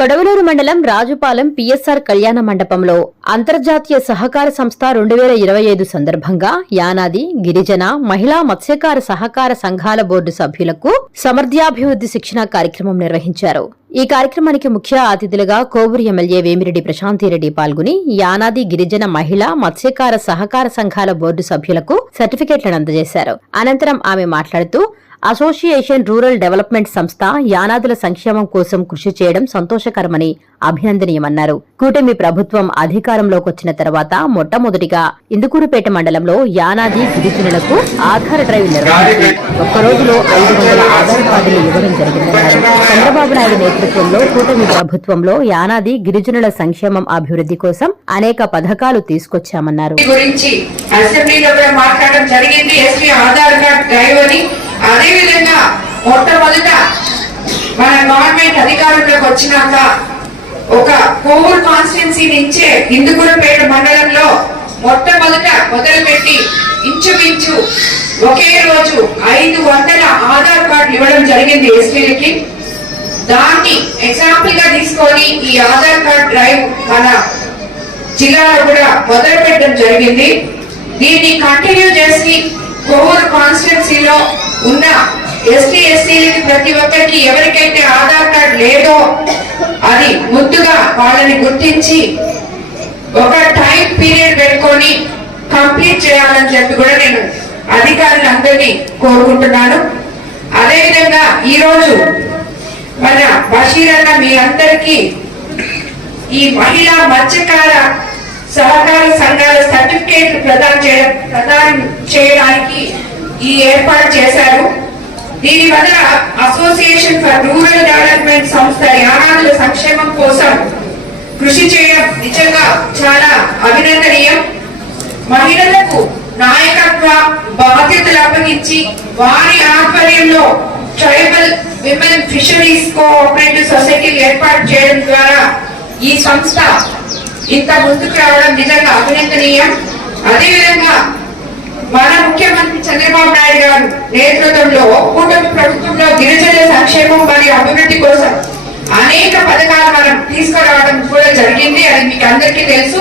కొడవలూరు మండలం రాజుపాలెం పిఎస్ఆర్ కళ్యాణ మండపంలో అంతర్జాతీయ సహకార సంస్థ రెండు వేల ఇరవై ఐదు సందర్భంగా యానాది గిరిజన మహిళా మత్స్యకార సహకార సంఘాల బోర్డు సభ్యులకు సమర్థ్యాభివృద్ధి శిక్షణ కార్యక్రమం నిర్వహించారు. ఈ కార్యక్రమానికి ముఖ్య అతిథులుగా కోవూరు ఎమ్మెల్యే వేమిరెడ్డి ప్రశాంతిరెడ్డి పాల్గొని యానాది గిరిజన మహిళా మత్స్యకార సహకార సంఘాల బోర్డు సభ్యులకు సర్టిఫికెట్లను అందజేశారు. అనంతరం ఆమె మాట్లాడుతూ అసోసియేషన్ రూరల్ డెవలప్మెంట్ సంస్థ యానాదుల సంక్షేమం కోసం కృషి చేయడం సంతోషకరమని అభినందనీయమన్నారు. కూటమి ప్రభుత్వం అధికారంలోకి వచ్చిన తర్వాత మొట్టమొదటిగా ఇందుకూరుపేట మండలంలో యానాది గిరిజనులకు ఆధార్ డ్రైవ్ నిర్వహించి ఒక్క రోజులో ఐదు వందల ఆధార్ కార్డులు ఇవ్వడం జరిగిందన్నారు. నాయుడు నేతృత్వంలో కూటమి ప్రభుత్వంలో యానాది గిరిజనుల సంక్షేమం అభివృద్ధి కోసం అనేక పథకాలు తీసుకొచ్చామన్నారు. గురించి అసెంబ్లీలో కూడా మాట్లాడడం జరిగింది. ఆధార్ కార్డ్ డ్రైవ్ అని. అదే విధంగా మొట్టమొదట మన గవర్నమెంట్ అధికారంలోకి వచ్చినాక ఒక కోవూరు కాన్స్టిట్యున్సీ నుంచే ఇందుకులపేట మండలంలో మొట్టమొదట మొదలుపెట్టి ఇంచుమించు ఒకే రోజు ఐదు వందల ఆధార్ కార్డులు ఇవ్వడం జరిగింది ఎస్పీలకి. దాన్ని ఎగ్జాంపుల్గా తీసుకొని ఈ ఆధార్ కార్డ్ డ్రైవ్ మన జిల్లాలో కూడా మొదలు పెట్టడం జరిగింది. దీన్ని కంటిన్యూ చేసి కొవ్వూరు కాన్స్టిట్యున్సీలో ఉన్న ఎస్టీ ఎస్సీలకి ప్రతి ఒక్కరికి ఎవరికైతే ఆధార్ కార్డ్ లేదో అది ముందుగా వాళ్ళని గుర్తించి ఒక టైం పీరియడ్ పెట్టుకొని కంప్లీట్ చేయాలని చెప్పి కూడా నేను అధికారులందరినీ కోరుకుంటున్నాను. అదేవిధంగా ఈరోజు మన బషీరన్న మీ అందరికీ ఈ మహిళా మత్స్యకార సహకార సంఘాల సర్టిఫికేట్ ప్రదానం చేయడం ప్రదానం చేయడానికి ఈ ఏర్పాటు చేశారు. దీని వల్ల అసోసియేషన్ ఫర్ రూరల్ డెవలప్మెంట్ సంస్థ యానాదుల సంక్షేమం కోసం కృషి చేయడం నిజంగా చాలా అభినందనీయం. మహిళలకు నాయకత్వ బాధ్యతలు అప్పగించి వారి ఆధ్వర్యంలో tribal women fisheries cooperative society ఏర్పాటు చేయడం ద్వారా ఈ సంస్థ ఇంత ముందుకు రావడం నిజంగా అభినందనీయం. అదేవిధంగా మన ముఖ్యమంత్రి చంద్రబాబు నాయుడు గారు నేతృత్వంలో కూటమి ప్రభుత్వంలో గిరిజనుల సంక్షేమం మరియు అభివృద్ధి కోసం అనేక పథకాలు మనం తీసుకురావడం కూడా జరిగింది. అది మీకు అందరికీ తెలుసు.